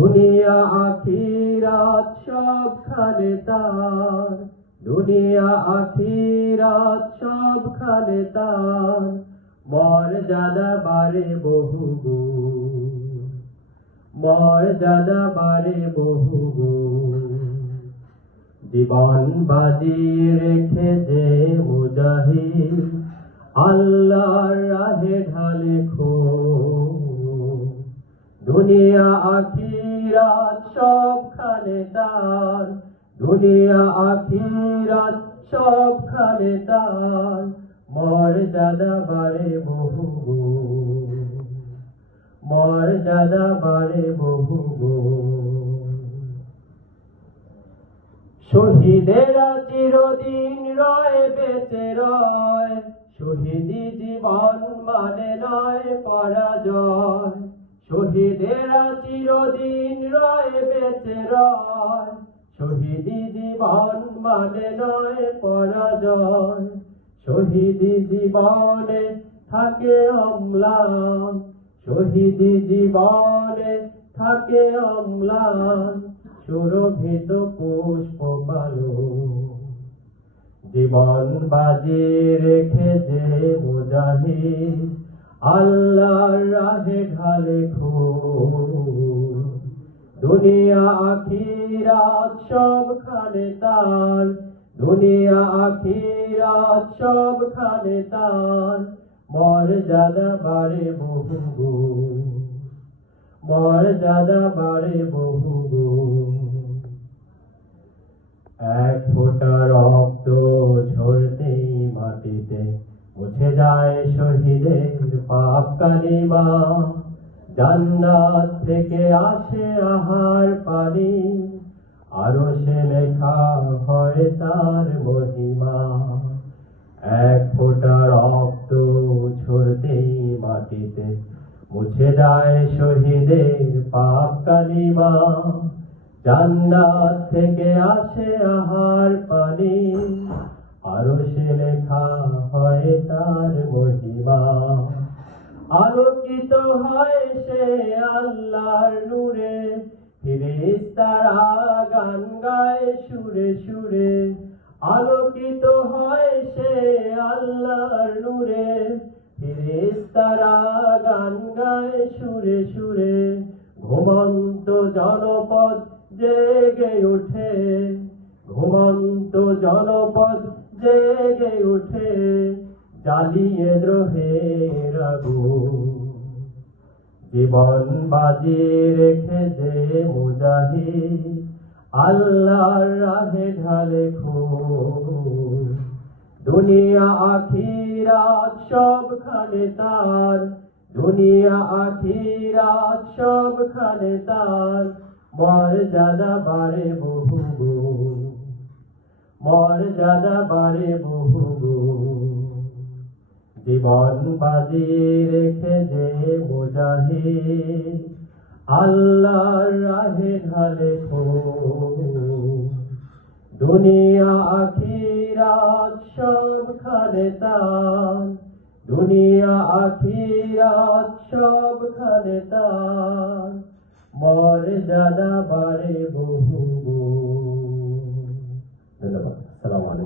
দুনিয়া আখিরাত সব খানে তার। দুনিয়া আখিরাত সব খানে তার। মর্যাদা বাড়ে বহু গুণ মর্যাদা বাড়ে বহু গুণ জীবন বাজি রেখে যে মুজাহিদ, আল্লাহর রাহে ঢালে খো দুনিয়া আখিরাত সব খানে তার। দুনিয়া আখিরাত সব খানে তার। মর্যাদা বাড়ে বহু মর্যাদা বাড়ে বহু শহীদেরা চিরদিন রয়, বেঁচে রয়। শহীদি জীবন মানে নয় পরাজয়। শহীদেরা চিরদিন রয় বেঁচে রয়। শহীদি জীবন মানে নয় পরাজয়। শহীদি জীবনে থাকে অম্লান। শহীদি জীবনে থাকে অম্লান। সুরভিত পুষ্প পালো জীবন বাজি রেখে যে মুজাহিদ আল্লাহর রাহে ঢালে দুনিয়া আখিরাত সব খানে তার। দুনিয়া আখিরাত সব খানে তার। মর্যাদা বাড়ে বহু মর্যাদা বাড়ে বহু যায় শহীদের পাপ কালিমা জান্নাত থেকে আসে আহার পানি। আরও সে লেখা হয় তার মহিমা। এক ফোঁটা রক্ত ঝরতেই মাটিতে মুছে যায় শহীদের পাপ কালিমা জান্নাত থেকে আসে আহার পানি। আরও সে লেখা হয় তার মহিমা। আলোকিত হয় সে আল্লাহর নূরে ফিরিস্তারা গান গায় সুরে সুরে। আলোকিত হয় সে আল্লাহর নূরে ফিরিস্তারা গান গায় সুরে সুরে। ঘুমন্ত জনপদ জেগে ওঠে, ঘুমন্ত জনপদ জেগে ওঠে। জ্বালিয়ে দ্রোহের আগুন জীবন বাজি রেখে যে মুজাহিদ, আল্লাহর রাহে ঢালে খুন দুনিয়া আখিরাত সব খানে তার, দুনিয়া আখিরাত সব খানে তার। মর্যাদা বাড়ে বহু মর্যাদা বাড়ে বহু জীবন বাজি রেখে যে মুজাহিদ। আল্লাহর রাহে ঢালে দুনিয়া, আখিরাত সব খানে তার দুনিয়া, আখিরাত সব খানে তার মর্যাদা বাড়ে বহু।